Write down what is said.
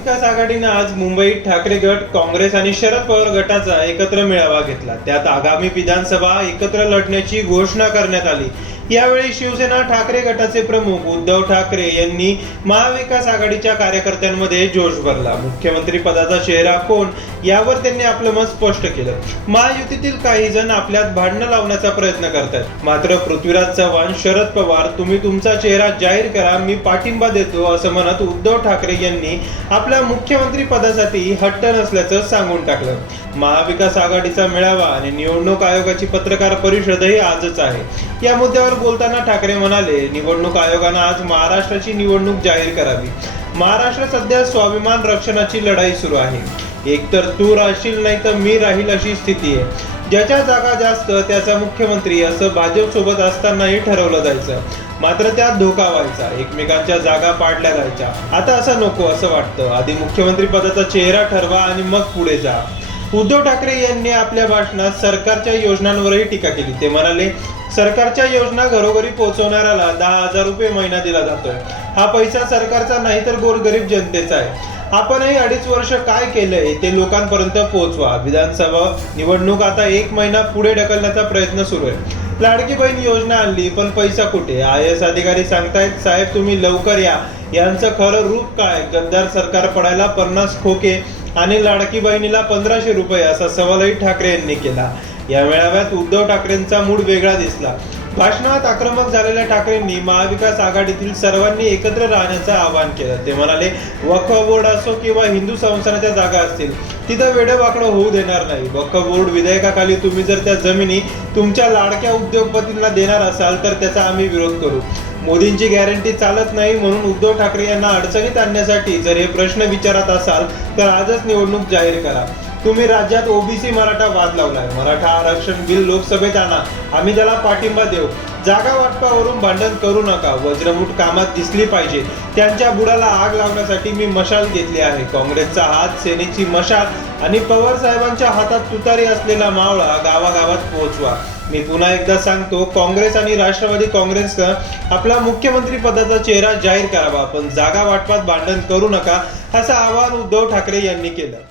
महाविकास आघाडीने आज मुंबईत ठाकरे गट, काँग्रेस आणि शरद पवार गटाचा एकत्र मेळावा घेतला। त्यात आगामी विधानसभा एकत्र लढण्याची घोषणा करण्यात आली। यावेळी शिवसेना ठाकरे गटाचे प्रमुख उद्धव ठाकरे यांनी महाविकास आघाडीच्या कार्यकर्त्यांमध्ये जोश भरला। मुख्यमंत्री पदाचा चेहरा कोण यावर त्यांनी आपलं मत स्पष्ट केलं। महायुतीतील काही जण आपल्यात भांडणं लावण्याचा प्रयत्न करतात, मात्र पृथ्वीराज चव्हाण, शरद पवार, तुम्ही तुमचा चेहरा जाहीर करा, मी पाठिंबा देतो असं म्हणत उद्धव ठाकरे यांनी आपल्या मुख्यमंत्री पदासाठी हट्ट नसल्याचं सांगून टाकलं। महाविकास आघाडीचा मेळावा आणि निवडणूक आयोगाची पत्रकार परिषदही आजच आहे। या मुद्द्यावर बोलताना ठाकरे म्हणाले, निवडणूक आयोगानं आज महाराष्ट्राची निवडणूक जाहीर करावी। महाराष्ट्र सध्या स्वाभिमान रक्षणाची लढाई सुरू आहे। एकतर तू राहशील नाही तर मी राहील अशी स्थिती आहे। ज्याच्या जागा जास्त त्याचा मुख्यमंत्री असं भाजप सोबत असतानाही ठरवलं जायचं, मात्र त्यात धोका व्हायचा, एकमेकांच्या जागा पाडल्या जायच्या। आता असं नको असं वाटतं। आधी मुख्यमंत्री पदाचा चेहरा ठरवा आणि मग पुढे जा। उद्धव ठाकरे यांनी आपल्या भाषणात सरकारच्या योजनांवरही टीका केली। ते म्हणाले, सरकारच्या योजना घरोघरी पोहोचवणाऱ्याला 10,000 रुपये महिना दिला जातोय। हा पैसा सरकारचा नाही तर गोरगरीब जनतेचा आहे। आपणही 2.5 वर्ष काय केलंय ते लोकांपर्यंत पोहोचवा। विधानसभा निवडणूक आता 1 महिना पुढे ढकलण्याचा प्रयत्न सुरू आहे। लाडकी बहीण योजना आणली, पण पैसा कुठे? IAS अधिकारी सांगतायत, साहेब तुम्ही लवकर या। यांचं खरं रूप काय? गद्दार सरकार पडायला 50 खोके आणि लाडकी बहिणीला 1500 रुपये असा सवालही ठाकरे यांनी केला। या मेळाव्यात उद्धव ठाकरेंचा मूड वेगळा दिसला। भाषणात आक्रमक झालेल्या ठाकरेंनी महाविकास आघाडीतील सर्वांनी एकत्र राहण्याचं आवाहन केलं। ते म्हणाले, वक्फ बोर्ड असो किंवा हिंदू संस्थानाच्या जागा असतील, तिथं वेडवाकडं होऊ देणार नाही। वक्फ बोर्ड विधेयकाखाली तुम्ही जर त्या जमिनी तुमच्या लाडक्या उद्योगपतींना देणार असाल तर त्याचा आम्ही विरोध करू। मोदींची गॅरंटी चालत नाही म्हणून उद्धव ठाकरे यांना अडचणीत आणण्यासाठी जर हे प्रश्न विचारत असाल तर आजच निवडणूक जाहीर करा। तुम्ही राज्यात ओबीसी मराठा वाद लावलाय, मराठा आरक्षण बिल लोकसभेत आणा, आम्ही त्याला पाठिंबा देऊ। जागा वाटपावरून भांडण करू नका। वज्रमुठ कामात दिसली पाहिजे। त्यांच्या बुडाला आग लावण्यासाठी मी मशाल घेतली आहे। काँग्रेसचा हात सेनेची मशाल आणि पवार साहेबांच्या हातात तुतारी असलेला मावळा गावागावात पोहोचवा। मी पुन्हा एकदा सांगतो, काँग्रेस आणि राष्ट्रवादी काँग्रेसनं आपला मुख्यमंत्री पदाचा चेहरा जाहीर करावा, पण जागा वाटपात भांडण करू नका असं आवाहन उद्धव ठाकरे यांनी केलं।